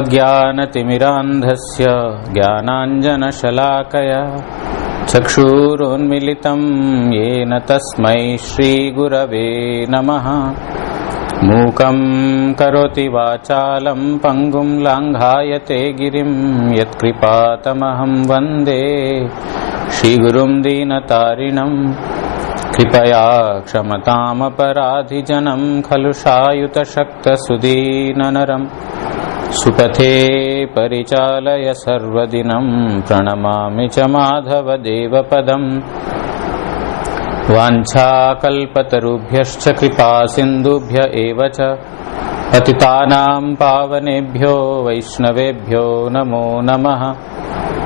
अज्ञानतिमिरान्धस्य ज्ञानाञ्जनशलाकया चक्षुरुन्मिलितं येन तस्मै श्रीगुरवे नमः। मूकं करोति वाचालं पङ्गुं लाङ्घायते गिरिं यत्कृपातमहं वन्दे श्रीगुरुं दीनतारिणं। कृपया क्षमतामपराधिजनं खलु शायुतशक्तसुदीननरं। सुपथे परिचालय सर्वदिनं प्रणमामि च माधवदेवपदम्। वाञ्छाकल्पतरुभ्यश्च कृपा सिन्धुभ्य एव च पतितानां पावनेभ्यो वैष्णवेभ्यो नमो नमः।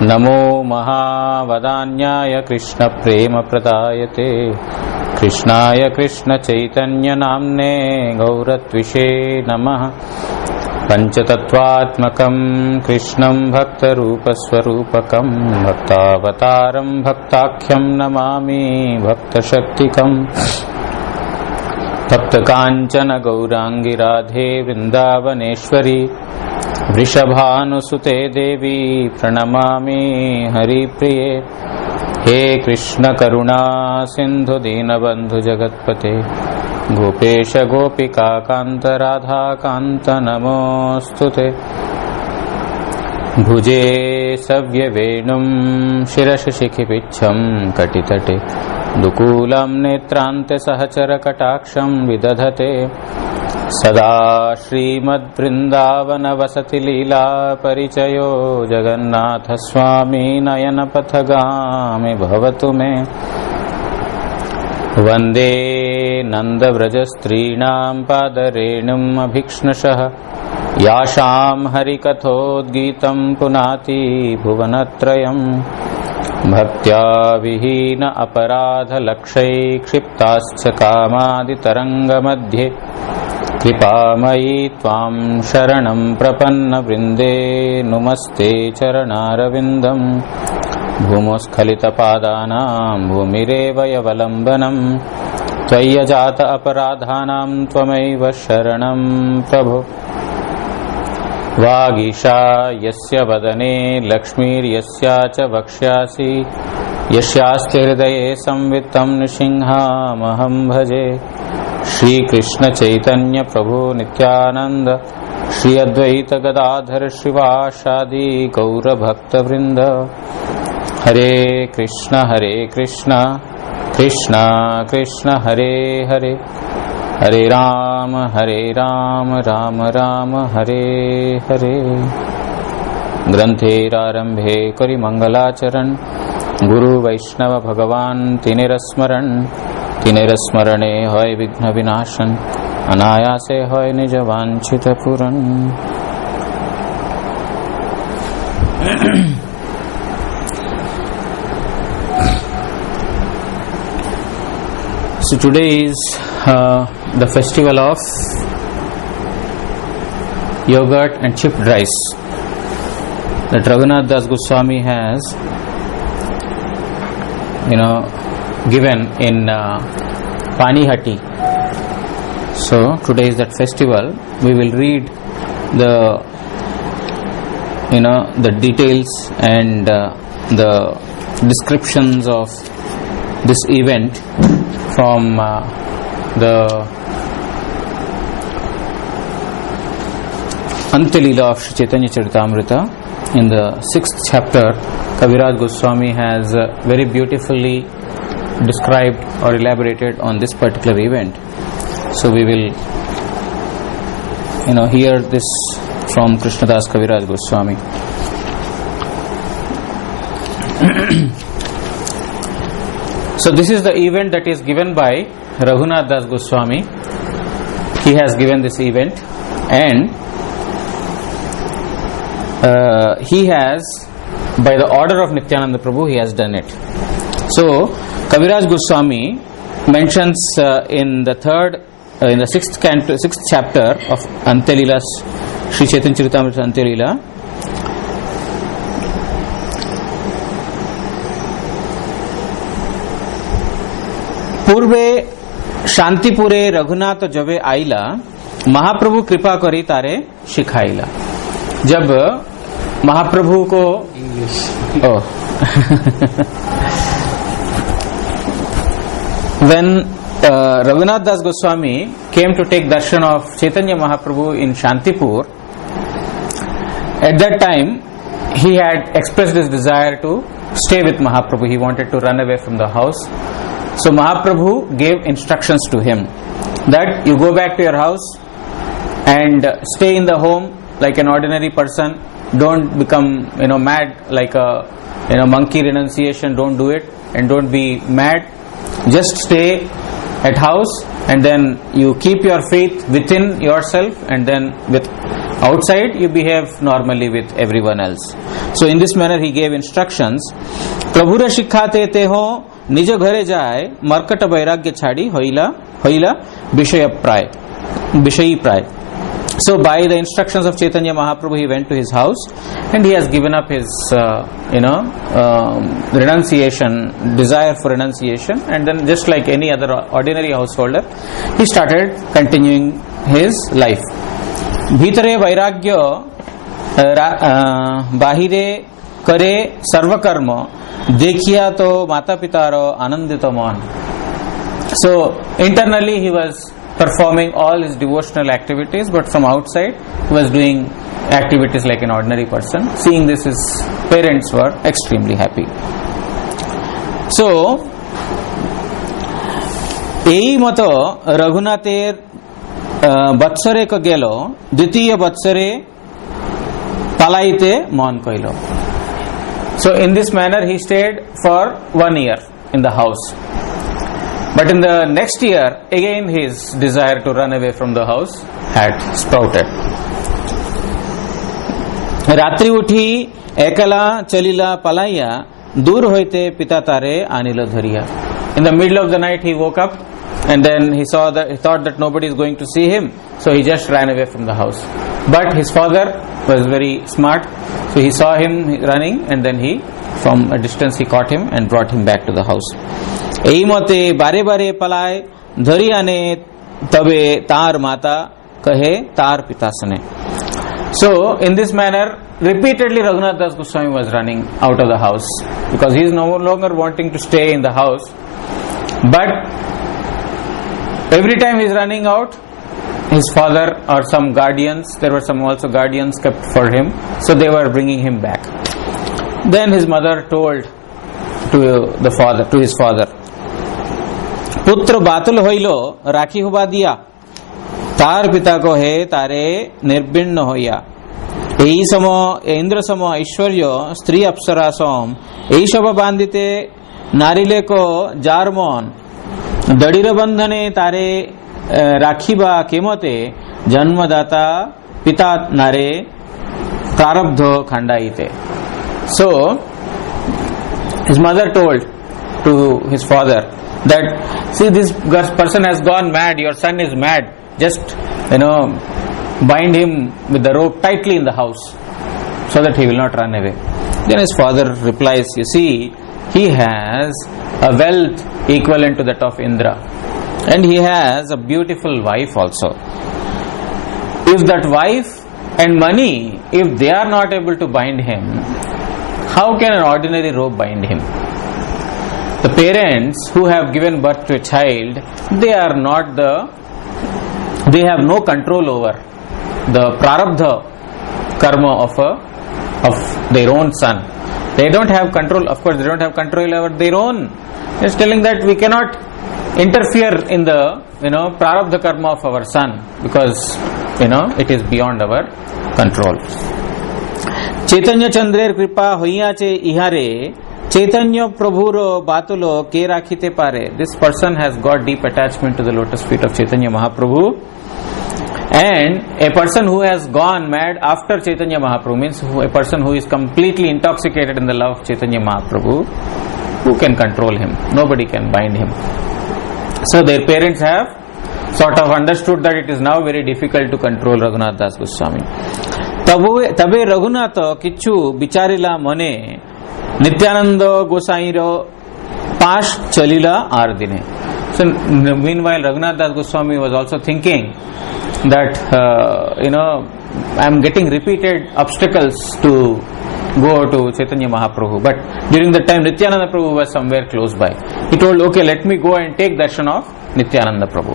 नमो महावदान्याय कृष्णप्रेमप्रदायते कृष्णाय कृष्णचैतन्यनाम्ने गौरत्विषे नमः। पञ्चतत्त्वात्मकं कृष्णं भक्तरूपस्वरूपकं भक्तावतारं भक्ताख्यं नमामि भक्तशक्तिकम्। तप्तकाञ्चन गौराङ्गी राधे वृन्दावनेश्वरी वृषभानुसुते देवी प्रणमामि हरिप्रिये। हे कृष्ण करुणा सिन्धु दीनबन्धु जगत्पते गोपेश गोपिका कान्त राधा कान्त नमोऽस्तुते। भुजे सव्यवेणुं शिरसि शिखिपिच्छं कटितटे दुकूलं नेत्रान्ते सहचरकटाक्षं विदधते। सदा श्रीमद्वृन्दावनवसति लीला परिचयो जगन्नाथ स्वामी नयनपथगामी भवतु मे। वन्दे नन्दव्रजस्त्रीणां पादरेणुम् अभीक्ष्णशः यासां हरिकथोद्गीतं पुनाति भुवनत्रयम्। भक्त्या विहीन अपराधलक्षैक्षिप्ताश्च कामादितरङ्गमध्ये कृपामयी त्वां शरणं प्रपन्नवृन्दे नुमस्ते चरणारविन्दम्। भूमोस्खलितपादानां भूमिरेव यवलम्बनं त्वय्यजात अपराधानां त्वमेव शरणं प्रभो। वागीशा यस्य वदने लक्ष्मीर्यस्या च वक्ष्यासि यस्यास्ति हृदये संवित्तं नृसिंहमहं भजे। श्रीकृष्ण चैतन्य प्रभु नित्यानंद श्री अद्वैत गदाधर श्रीवासादि गौरभक्तवृंद। हरे कृष्ण कृष्ण कृष्ण हरे हरे हरे राम राम राम हरे हरे। ग्रंथेरारंभे करि मंगलाचरण गुरु वैष्णव भगवान तिनेरस्मरण। तिनेरस्मरणे होय विघ्न विनाशन अनायासे होय निज वांछित पूरण। So today is the festival of yogurt and chipped rice that Raghunath Das Goswami has given in Panihati. So today is that festival. We will read the details and the descriptions of this event from the Antya-lila of Sri Chaitanya Charitamrita. In the 6th chapter, Kaviraj Goswami has very beautifully described or elaborated on this particular event. So we will hear this from Krishnadas Kaviraj Goswami. So this is the event that is given by Raghunath Das Goswami. He has given this event, and he has, by the order of Nityananda Prabhu, he has done it. So Kaviraj Goswami mentions in the 6th chapter of Antya-lila, Sri Chaitanya Charitamrita Antya-lila, पूर्वे शांतिपुरे रघुनाथ जबे आईला महाप्रभु कृपा करी तारे शिखाईला। जब महाप्रभु को when Raghunath Das Goswami came to take darshan of Chaitanya Mahaprabhu in Shantipur, at that time he had expressed his desire to stay with Mahaprabhu. He wanted to run away from the house. So Mahaprabhu gave instructions to him that you go back to your house and stay in the home like an ordinary person. Don't become mad like a monkey renunciation. Don't do it, and don't be mad. Just stay at house, and then you keep your faith within yourself, and then with outside you behave normally with everyone else. So in this manner he gave instructions. प्रभुर शिक्षाते ते हो निज घरे जाए मर्कट वैराग्य छाड़ी होइला विषयी प्राय. So by the instructions of Chaitanya Mahaprabhu, he went to his house and he has given up his renunciation, desire for renunciation, and then just like any other ordinary householder, he started continuing his life. भीतरे वैराग्य बाहिरे करे सर्वकर्म देखिया तो माता पितारो आनंदित मन. So internally he was performing all his devotional activities, but from outside he was doing activities like an ordinary person. Seeing this, his parents were extremely happy. So এই মতো রঘুনাথের বৎসরে গেল, দ্বিতীয় বৎসরে পালাইতে মন কইল. So in this manner he stayed for 1 year in the house. But in the next year, again his desire to run away from the house had sprouted. रात्रि उठी एकला चलिला पलाइया दूर होते पिता तारे आनिल धरिया. In the middle of the night he woke up, and then he thought that nobody is going to see him, so he just ran away from the house. But his father was very smart, so he saw him running, and then from a distance he caught him and brought him back to the house. এই মতে বারে বারে পলায় ধরি আনে তবে তার মাতা কহে তার পিতা শুনে. So in this manner repeatedly Raghunath Das Goswami was running out of the house because he is no longer wanting to stay in the house, but every time he is running out, his father or some guardians, there were some also guardians kept for him, so they were bringing him back. Then his mother told to his father, पुत्र बातुल होइलो राखी हुआ दिया तार पिता को हे तारे निर्विण्ण होया. এই সম ইন্দ্র সম ঐশ্বর্য স্ত্রী অপ্সরা সম এই সব বান্ধিতে নারীলে কো যার মন দড়ির বন্ধনে তারে রাখিবা কেমতে জন্মদাতা পিতা নারে প্রারব্ধ খণ্ডাইতে. So his mother told to his father that, see, this person has gone mad, your son is mad, just bind him with the rope tightly in the house so that he will not run away. Then his father replies, you see, he has a wealth equivalent to that of Indra, and he has a beautiful wife also. If that wife and money, if they are not able to bind him, how can an ordinary rope bind him? The parents who have given birth to a child, they have no control over the prarabdha karma of their own son. They don't have control. Of course, they don't have control over their own. Just telling that we cannot interfere in the prarabdha karma of our son because it is beyond our control. Chaitanya Chandrer kripa hoiyache ihare Chaitanya Prabhuro Batulo ke rakhite pare. This person has got deep attachment to the lotus feet of Chaitanya Mahaprabhu, and a person who has gone mad after Chaitanya Mahaprabhu means a person who is completely intoxicated in the love of Chaitanya Mahaprabhu. Who can control him? Nobody can bind him. So their parents have sort of understood that it is now very difficult to control Raghunath Das Goswami. Tabe Raghunath kichu bicharila mone Nityananda Gosairo Pash Chalila Ardine. So meanwhile Raghunath Das Goswami was also thinking that am getting repeated obstacles to go to Chaitanya Mahaprabhu. But during that time, Nityananda Prabhu was somewhere close by. He told, okay, let me go and take darshan of Nityananda Prabhu.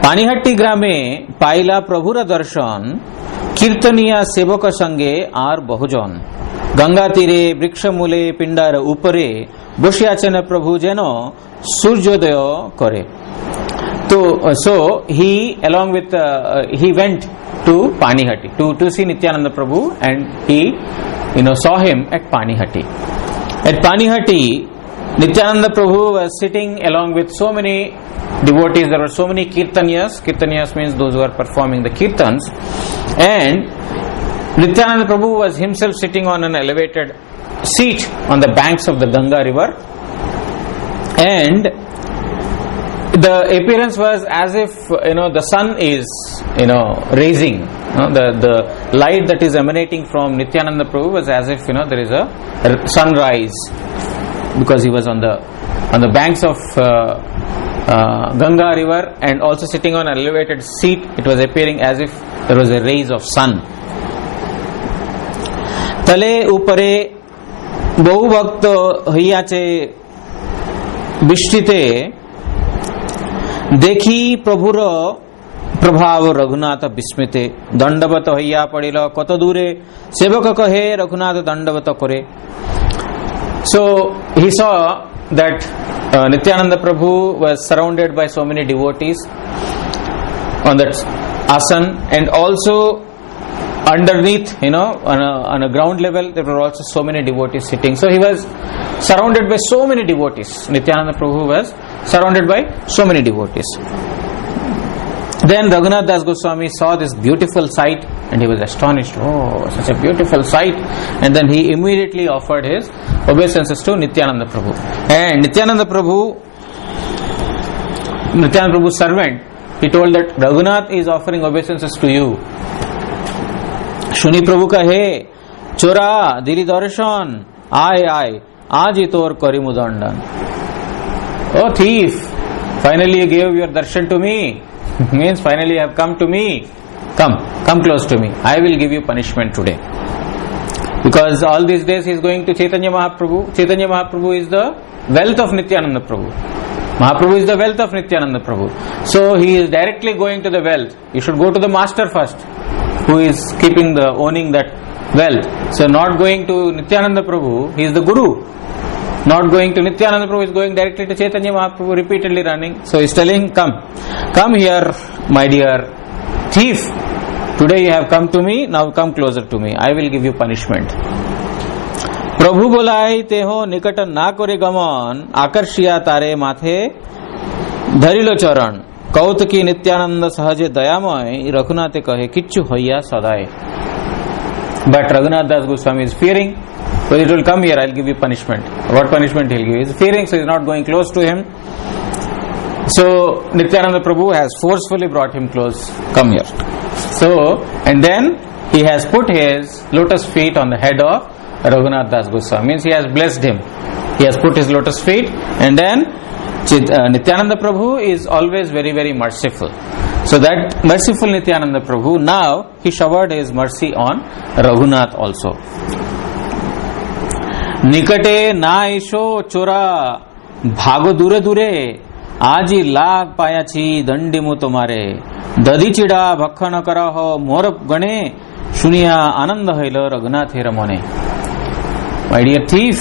Panihatti grame paila Prabhura darshan Kirtaniya Sevaka Sange ar Bahujan Ganga tire Vriksha mule Pindara upare Bushyachana Prabhu jeno Surjodayo kore. So he along with he went to Panihatti to see Nityananda Prabhu, and he saw him at Panihatti. At Panihatti, Nityananda Prabhu was sitting along with so many devotees. There were so many kirtaniyas. Kirtaniyas means those who are performing the kirtans. And Nityananda Prabhu was himself sitting on an elevated seat on the banks of the Ganga river. And the appearance was as if the sun is raising. The light that is emanating from Nityananda Prabhu was as if there is a sunrise, because he was on the banks of Ganga river and also sitting on an elevated seat. It was appearing as if there was a rays of sun. Tale upare बहु भक्त हइयाचे बिष्टिते देखी प्रभुर प्रभाव रघुनाथ विस्मिते दंडवत हइया पड़िल कत दूरे सेवक कहे रघुनाथ दंडवत करे. So he saw that Nityananda Prabhu was surrounded by so many devotees on that asan, and also underneath, on a ground level, there were also so many devotees sitting. So he was surrounded by so many devotees. Nityananda Prabhu was surrounded by so many devotees. Then Raghunath Das Goswami saw this beautiful sight and he was astonished. Oh, such a beautiful sight. And then he immediately offered his obeisances to Nityananda Prabhu. And Nityananda Prabhu's servant, he told that Raghunath is offering obeisances to you. Shuni Prabhu kahe, chora, dili darshan, aay, aaj tor karimudandan. Oh thief, finally you gave your darshan to me. Means finally you have come to me. Come close to me. I will give you punishment today. Because all these days he is going to Chaitanya Mahaprabhu. Chaitanya Mahaprabhu is the wealth of Nityananda Prabhu. Mahaprabhu is the wealth of Nityananda Prabhu. So he is directly going to the wealth. You should go to the master first, who is owning that wealth. So not going to Nityananda Prabhu, he is the guru. Not going to Nityananda Prabhu, is going directly to Chaitanya Mahaprabhu, repeatedly running. So he is telling, come here, my dear thief. Today you have come to me, now come closer to me. I will give you punishment. Prabhu bolai teho nikata na kore gaman akarshya tare mathe dharilo charan kautaki Nityananda sahaje dayamay Raghunathe kahe kichu hoya sadai. But Raghunath Das Goswami is fearing, so it will come here, I will give you punishment. What punishment he will give? He is fearing, so he is not going close to him. So Nityananda Prabhu has forcefully brought him close. Come here. So, and then he has put his lotus feet on the head of Raghunath Das Goswami. Means he has blessed him. He has put his lotus feet, and then Nityananda Prabhu is always very, very merciful. So that merciful Nityananda Prabhu, now he showered his mercy on Raghunath also. Nikate na isho chora bhago dure dure aji lag payachi dandimu tomare dadi chida bhakkana karaho morab gane shuniya ananda hailo Raghunath Ramone. My dear thief,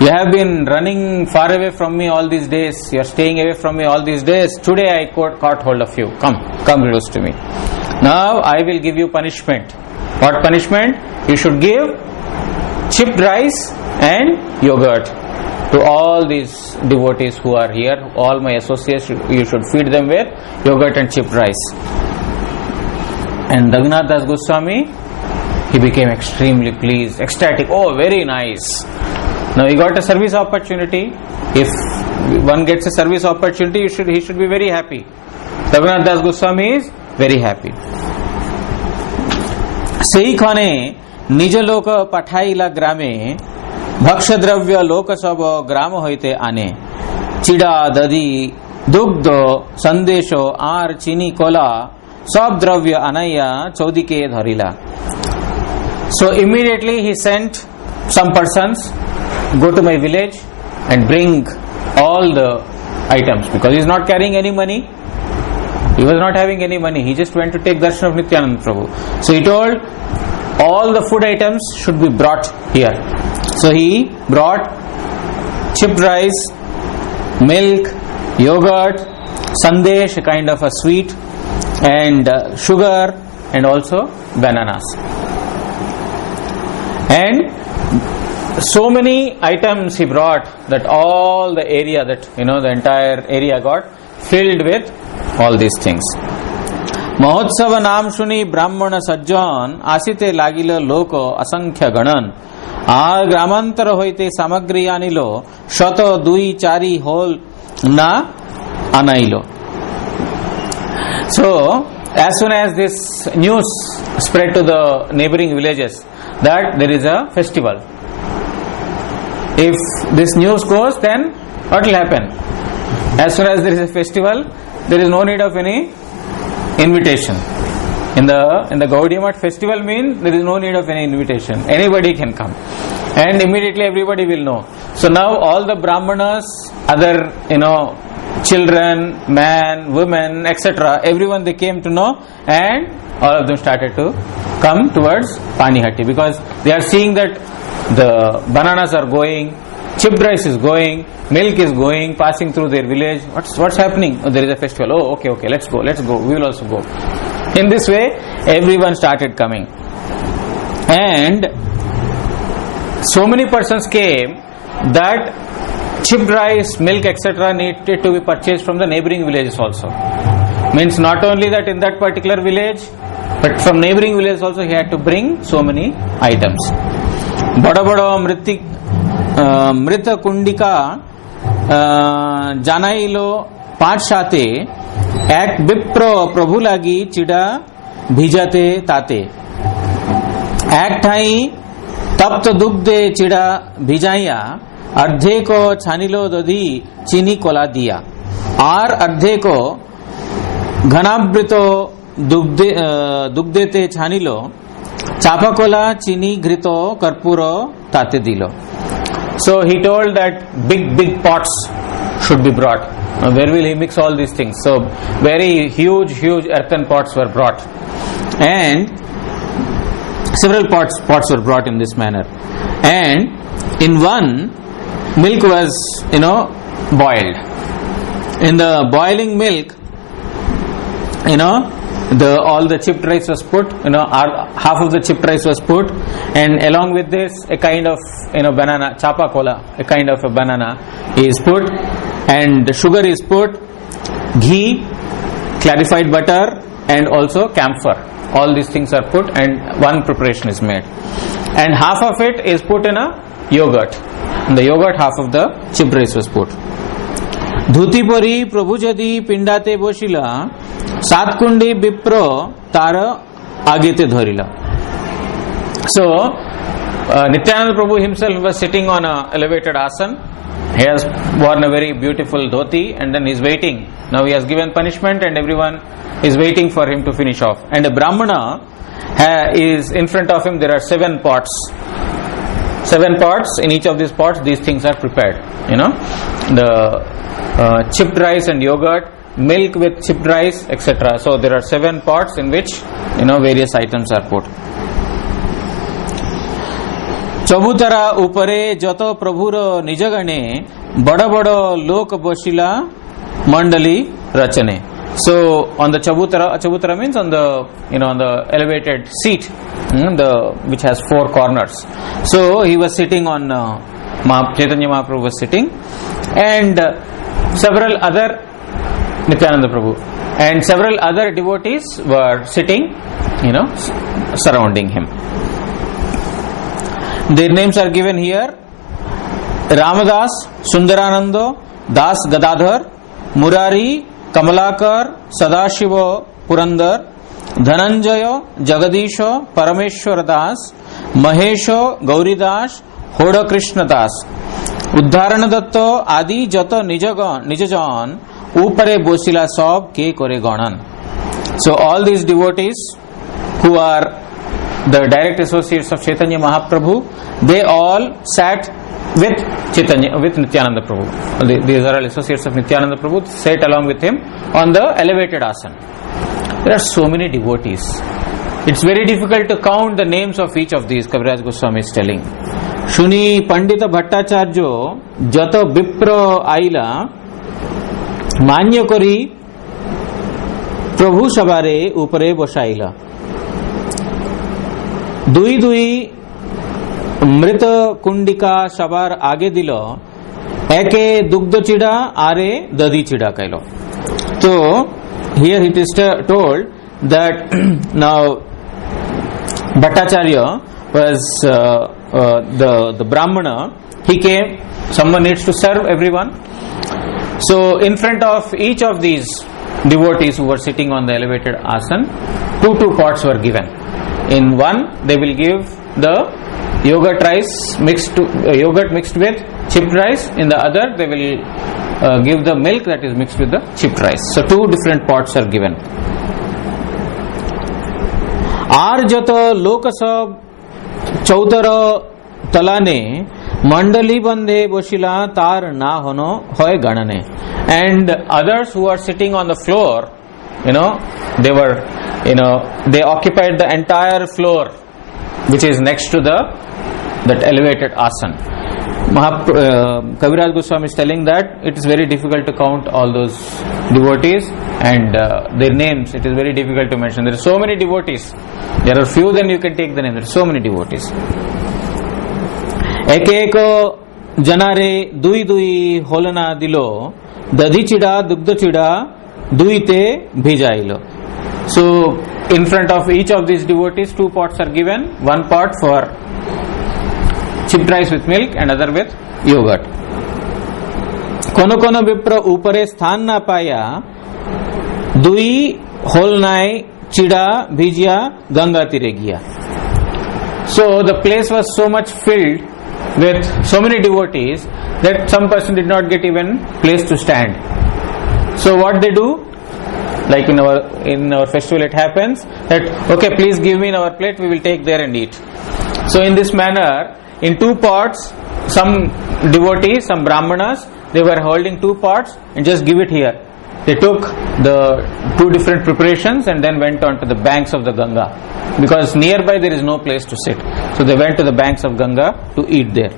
you have been running far away from me all these days. You are staying away from me all these days. Today I caught hold of you. Come close to me. Now I will give you punishment. What punishment? You should give chipped rice and yogurt to all these devotees who are here. All my associates, you should feed them with yogurt and chipped rice. And Raghunath Das Goswami, he became extremely pleased, ecstatic. Oh, very nice. Now he got a service opportunity. If one gets a service opportunity, he should be very happy. Raghunath Das Goswami is very happy. Sei khane nijo loka pathaila grame bhakshadravya lokasava grama hoite ane chida dadi dugdho sandesho ar chini kola सब द्रव्य आनाइया चौदिके धरिला. So immediately he sent some persons, go to my village and bring all the items, because he is not carrying any money. He was not having any money. He just went to take darshan of Nityananda Prabhu. So he told all the food items should be brought here. So he brought chipped rice, milk, yogurt, sandesh, a kind of a sweet, and sugar, and also bananas. And so many items he brought that all the area, that the entire area got filled with all these things. महोत्सव नाम सुनी ब्राह्मण सज्जन आसिते लागिल लोक असंख्य गणन. আর গ্রামান্তর হইতে সামগ্রী আনিল শত দুই চারি হোল না আনাইল. So as soon as this news spread to the neighboring villages that there is a festival, if this news goes, then what will happen? As soon as there is a festival, there is no need of any invitation. In the Gaudiya Math, festival means there is no need of any invitation. Anybody can come, and immediately everybody will know. So now all the brahmanas, other children, man, women, etc., everyone, they came to know, and all of them started to come towards Panihatti, because they are seeing that the bananas are going, chipped rice is going, milk is going, passing through their village. What's happening? Oh, there is a festival. Oh, okay, let's go. We will also go. In this way, everyone started coming, and so many persons came that chipped rice, milk, etc. needed to be purchased from the neighboring villages also. Means not only that in that particular village, but from neighboring villages also he had to bring so many items. बड़ा बड़ा मृत कुंडिका জানাইলো পাঁচ সাথে এক বিপ্র প্রভু লাগি চিড়া ভিজাতে তাতে এক ঠাই তপ্ত দুগ্ধে চিড়া ভিজাইয়া অর্ধেক ছানিল দধি চিনি কলা দিয়া আর অর্ধেক ঘনাবৃত দুগ্ধেতে ছানিল চাপাকলা চিনি ঘৃত কর্পূর তাতে দিল. So he told that big pots should be brought. Where will he mix all these things? So very huge earthen pots were brought, and several pots were brought in this manner. And in one, milk was boiled. In the boiling milk, all the chipped rice was put, half of the chipped rice was put, and along with this a kind of banana, chapa cola, a kind of a banana is put, and the sugar is put, ghee, clarified butter, and also camphor. All these things are put, and one preparation is made, and half of it is put in a yogurt. In the yogurt, half of the chipped rice was put. Dhoti পরি প্রভু যদি পিণ্ডাতে বসিলা সাতকুণ্ডী বিপ্র তার আগেতে ধরিলা. So Nityananda Prabhu himself was sitting on a elevated asan. He has worn a very beautiful dhoti, and then he is waiting. Now he has given punishment, and everyone is waiting for him to finish off. And a brahmana is in front of him. There are 7 pots. 7 pots. In each of these pots, these things are prepared. The chipped rice and yogurt, milk with chipped rice, etc. So there are 7 pots in which various items are put. চবুতরা উপরে যত প্রভুর নিজগণে বড় বড় লোক বসিলা মণ্ডলী রচনে. So on the chabutara means on the on the elevated seat, which has 4 corners. So he was sitting on Chaitanya Mahaprabhu was sitting, and several other Nityananda Prabhu and several other devotees were sitting, surrounding him. Their names are given here: Ramadas, Sundarananda, Das Gadadhar, Murari, Kamalakar, Sadashiva Purandar, Dhananjaya, Jagadisha, Parameshwar Das, Mahesha, Gauridas, Hoda Krishna Das, Uddharana Datta আদি যত নিজজন উপরে বসিলা সব কে করে গণন. So all these devotees who are the direct associates of Chaitanya Mahaprabhu, they all sat with Nityananda Prabhu. These are all associates of Nityananda Prabhu, sat along with him on the elevated asana. There are so many devotees. It's very difficult to count the names of each of these. Kaviraj Goswami is telling. Shuni Pandita Bhattacharya Jato Vipra Aila Manya Kori Prabhu Sabare Upare Bosaila Dui Dui Mrita Kundika Sabar Age Dilo Eke Dugdha Chida Are Dadi Chida Kailo. So here it is told that now Bhattacharya was the Brahmana. He came, someone needs to serve everyone. So in front of each of these devotees who were sitting on the elevated asan, two pots were given. In one they will give the yogurt mixed with chipped rice. In the other they will give the milk that is mixed with the chipped rice. So two different pots are given. आर्जत लोकसभ चौतर तलाने मंडली बंधे बशिला तार ना होनो होय गणने. And others who are sitting on the floor, they occupied the entire floor which is next to that elevated asan. Kaviraj Goswami is telling that it is very difficult to count all those devotees and their names. It is very difficult to mention. There are so many devotees. There are few, then you can take the name. There are so many devotees. Ek janare dui dui holana dilo dadi chida dugdha chida duite bhijailo. So in front of each of these devotees, two pots are given. One pot for chipped rice with milk and other with yogurt. Kono kono vipra upare sthan na paya dui holnai chida bhijya ganga tire giya. So the place was so much filled with so many devotees that some person did not get even place to stand. So what they do, like in our festival it happens that okay, please give me in our plate, we will take there and eat. So in this manner, in two pots, some devotees, some brahmanas, they were holding two pots and just give it here. They took the two different preparations and then went on to the banks of the Ganga, because nearby there is no place to sit. So they went to the banks of Ganga to eat there.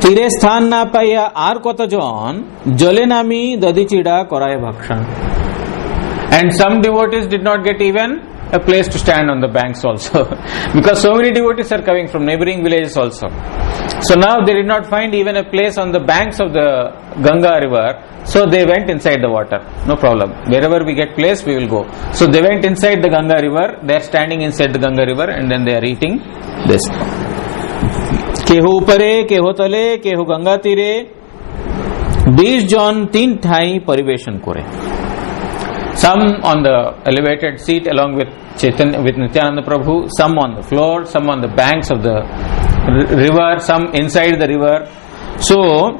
Tire sthan na paya ar kota jon jole nami dadi chida koray bhakshan. And some devotees did not get even a place to stand on the banks also, because so many devotees are coming from neighboring villages also. So now they did not find even a place on the banks of the Ganga river, so they went inside the water. No problem, wherever we get place we will go. So they went inside the Ganga river. They are standing inside the Ganga river and then they are eating this. Keho upare, keho tale, keho Ganga tire 20 jon तीन ठाई परिवेशन करे. Some on the elevated seat along with Nityananda Prabhu, some on the floor, some on the banks of the river, some inside the river. So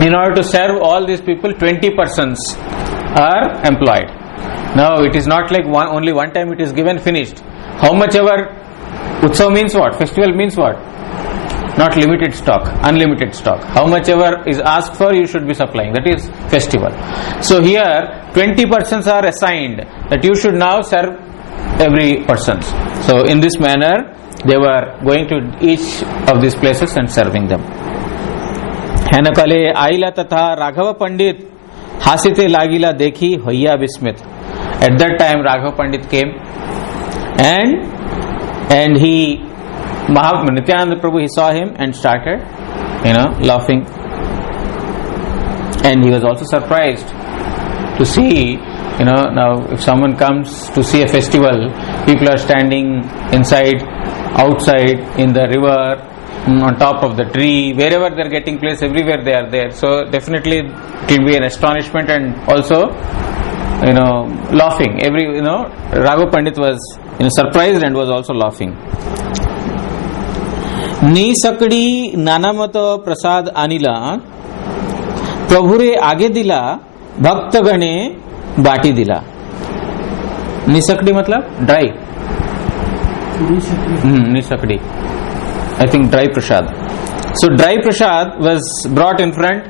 in order to serve all these people, 20 persons are employed. Now it is not like only one time it is given, finished. How much ever, Utsav means what? Festival means what? Not limited stock, unlimited stock. How much ever is asked for, you should be supplying. That is festival. So here 20 persons are assigned that you should now serve every person. So in this manner they were going to each of these places and serving them. Henakale Aila Tatha Raghava Pandit Hasite Lagila Dekhi Hoya Vismit. At that time Raghava Pandit came and he Nityananda Prabhu, he saw him and started laughing, and he was also surprised to see now if someone comes to see a festival, people are standing inside, outside, in the river, on top of the tree, wherever they are getting place, everywhere they are there. So definitely it will be an astonishment and also laughing. Raghav Pandit was surprised and was also laughing. नी सकड़ी नानामत प्रसाद आनिला प्रभुरे आगे दिला भक्तगणे बाटी दिला. निसकडी मतलब dry, निसकडी, I think dry prasad. So dry prasad was brought in front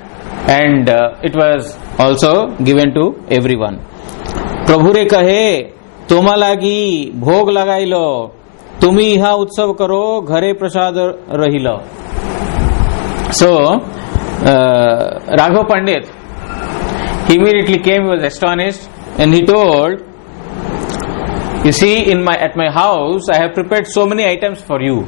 and it was also given to everyone. प्रभु रे कहे तोमा लागी भोग लगाइलो, तुमी इहा उत्सव करो, घरे प्रसाद रहिलो. So Raghav Pandit, he immediately came, he was astonished, and he told, you see, at my house I have prepared so many items for you.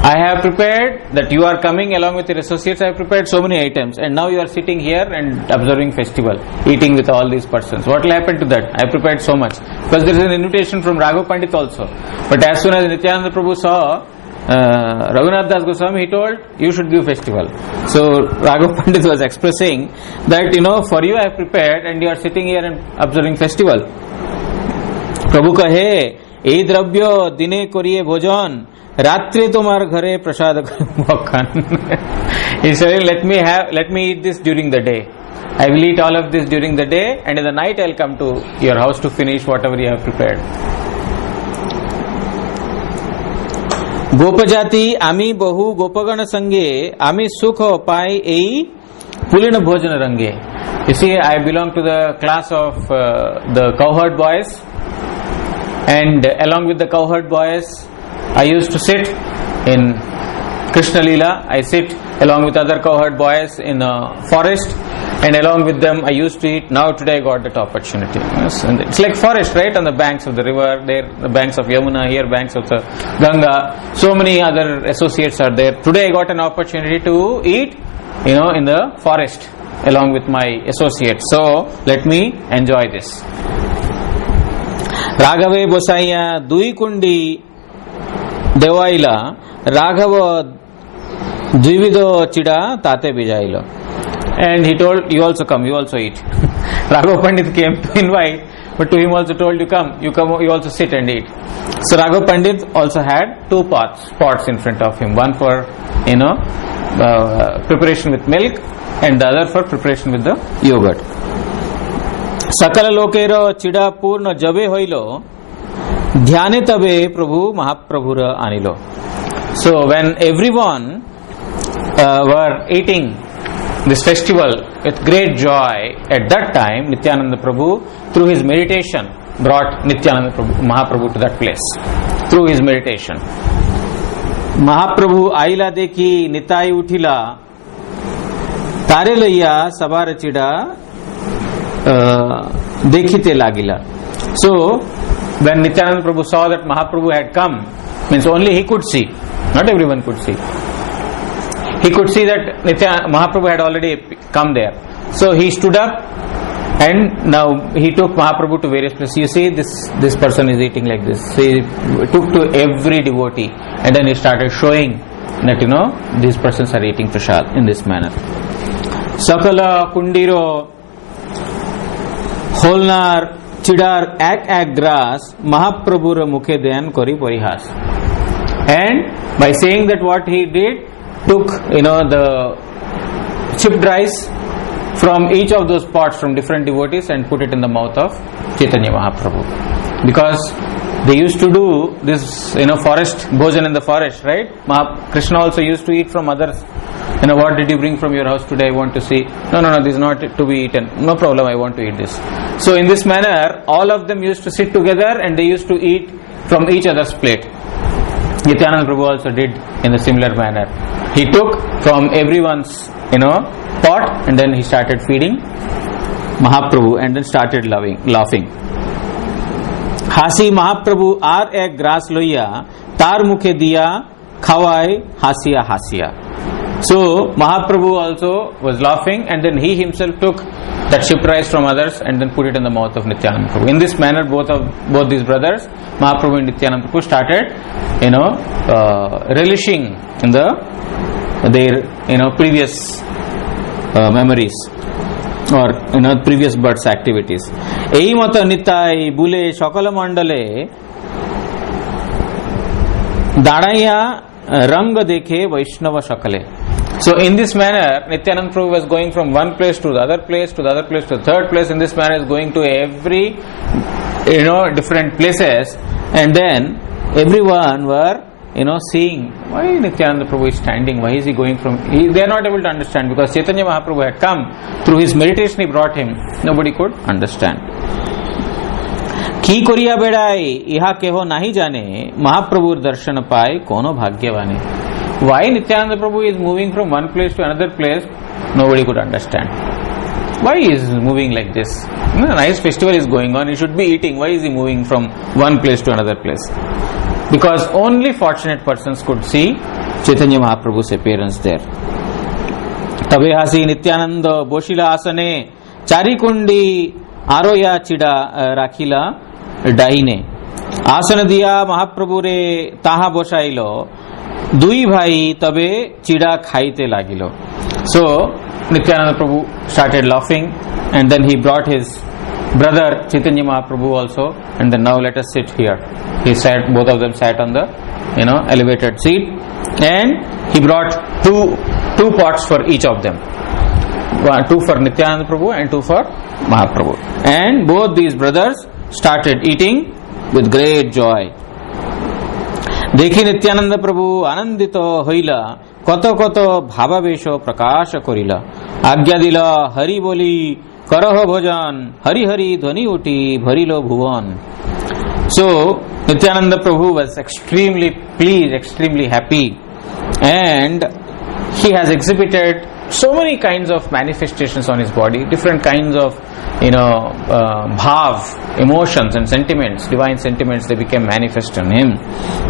I have prepared that you are coming along with your associates. I have prepared so many items, and now you are sitting here and observing festival, eating with all these persons. What will happen to that? I have prepared so much, because there is an invitation from Raghav Pandit also. But as soon as Nityananda Prabhu saw Raghunath Das Goswami, he told, you should give festival. So Raghav Pandit was expressing that, for you I have prepared, and you are sitting here and observing festival. Prabhu kahe, ei drabyo dine koriye bhojan, रात्रि तुम्हार घरे प्रसाद He said, let me eat this during the day. I will eat all of this during the day, and in the night I will come to your house to finish whatever you have prepared. गोपजाति आमी बहु गोपगण संगे आमी सुख पाई एई pooling भोजन रंगे. You see, I belong to the class of the cowherd boys, and along with the cowherd boys I used to sit in Krishna Leela. I sit along with other cowherd boys in a forest, and along with them I used to eat. Now today I got that opportunity. Yes, and it's like forest, right? On the banks of the river, there the banks of Yamuna, here banks of the Ganga. So many other associates are there. Today I got an opportunity to eat, in the forest along with my associates. So let me enjoy this. Raghave Bosaiya Dui Kundi Devaila Raghava Dvivido Chida Tate Bijailo. And he told, you also come, you also eat. Raghav Pandit came to invite, but to him also told, you also sit and eat. So Raghav Pandit also had two pots in front of him. One for, preparation with milk, and the other for preparation with the yogurt. Sakala lokero chida purna jabe hoilo, dhyane tabe prabhu mahaprabhura anilo. So when everyone were eating this festival with great joy, at that time Nityananda Prabhu, through his meditation, brought Nityananda Mahaprabhu to that place. Through his meditation. Mahaprabhu aila deki nitai uthila, tare laiya sabar chida dekhite lagila. So when Nityananda Prabhu saw that Mahaprabhu had come, means only he could see, not everyone could see. He could see that Mahaprabhu had already come there. So he stood up, and now he took Mahaprabhu to various places. You see, this person is eating like this. So he took to every devotee, and then he started showing that these persons are eating prasad in this manner. Sakala kundiro holnar chidar ek grass Mahaprabhura mukhe dayan kori parihas. And by saying that, what he did, took the chipped rice from each of those pots from different devotees and put it in the mouth of Chaitanya Mahaprabhu, because they used to do this forest bhojan in the forest, right? Krishna also used to eat from others. What did you bring from your house today? I want to see. No, this is not to be eaten. No problem, I want to eat this. So in this manner, all of them used to sit together and they used to eat from each other's plate. Nityananda Prabhu also did in a similar manner. He took from everyone's pot, and then he started feeding Mahaprabhu, and then started laughing. Hasi Mahaprabhu ar ek grass loiya tar mukhe diya khawai hasiya. So Mahaprabhu also was laughing, and then he himself took that chipped rice from others and then put it in the mouth of Nityananda Prabhu. In this manner, both these brothers, Mahaprabhu and Nityananda Prabhu, started relishing in their previous memories or previous births activities. Ei mata nitai bule shakala mandale dadaiya rang dekhe Vaishnava shakale. So in this manner, Nityananda Prabhu was going from one place to the other place, to the other place, to the third place. In this manner, is going to every, different places, and then everyone were, seeing why Nityananda Prabhu is standing, why is he going from. They are not able to understand, because Chaitanya Mahaprabhu had come through his meditation. He brought him. Nobody could understand. की Korea बेड़ाई इहा केहो नहीं जाने महाप्रभु दर्शन पाए कोनो भाग्यवाने. Why Nityananda Prabhu is moving from one place to another place, nobody could understand. Why he is moving like this? A nice festival is going on, he should be eating. Why is he moving from one place to another place? Because only fortunate persons could see Chaitanya Mahaprabhu's appearance there. तबे हासी नित्यानंद बोशिला आसने चारी कुंडी आरोया चिड़ा राखिला डाइने आसन दिया महाप्रभु रे ताहा बसाइलो दुई भाई तबे चिड़ा खाइते लागिलो. So Nityananda Prabhu started laughing, and then he brought his brother Chaitanya Mahaprabhu also, and then now let us sit here. He sat, both of them sat on the elevated seat, and he brought two pots for each of them. Two for Nityananda Prabhu and two for Mahaprabhu. And both these brothers started eating with great joy. देखी नित्यानंद प्रभु आनंदित हईला कत कत भावावेश प्रकाश करिला आज्ञा दिला हरि बोली करह भोजन हरि हरि ध्वनि उठी भरिलो भुवन. So Nityananda Prabhu was extremely pleased, extremely happy, and he has exhibited so many kinds of manifestations on his body, different kinds of bhav, emotions and sentiments, divine sentiments, they became manifest in him.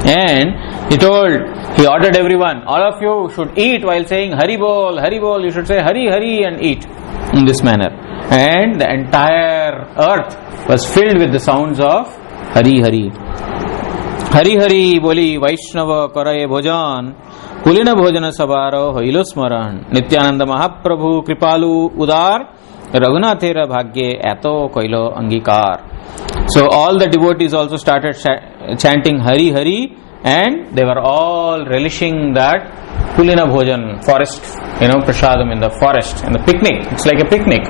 And he ordered everyone, all of you should eat while saying Hari Bol, you should say Hari Hari and eat in this manner. And the entire earth was filled with the sounds of Hari Hari. Hari Hari boli Vaishnava karaye bhojan कुलीन भोजन सवारो हईलो स्मरण नित्यानंद महाप्रभु कृपालु उदार रघुनाथेर भाग्ये एतो कइलो अंगीकार. So all the devotees also started chanting Hari Hari, and they were all relishing that Kulina Bhojan, forest, prasadam in the forest, and the picnic. It's like a picnic.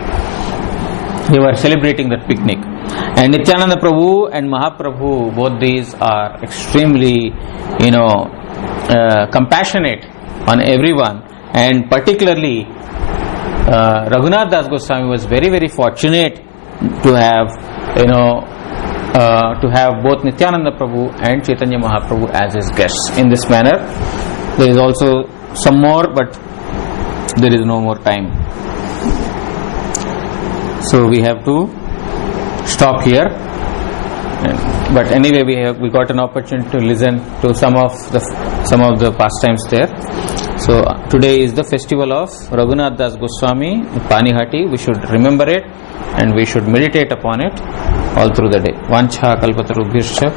They were celebrating that picnic. And Nityananda Prabhu and Mahaprabhu, both these are extremely, compassionate on everyone, and particularly Raghunath Das Goswami was very, very fortunate to have both Nityananda Prabhu and Chaitanya Mahaprabhu as his guests. In this manner, there is also some more, but there is no more time, so we have to stop here. But anyway, we got an opportunity to listen to some of the pastimes there. So today is the festival of Raghunath Das Goswami Panihati. We should remember it and we should meditate upon it all through the day. Vancha kalpatarubhyascha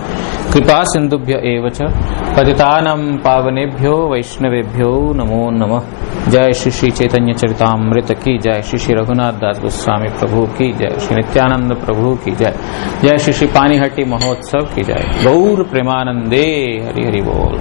kripa sindubhya evacha patitanam pavanebhyo vaishnavebhyo namo namah. Jai Shri Shri Chaitanya Charitamrita ki jai, Shri Shri Raghunath Das Goswami Prabhu ki jai, Shri Nityananda Prabhu ki jai, Jai Shri Shri Panihati Mahotsav ki jai. Gaur Premanande Hari Hari Bol.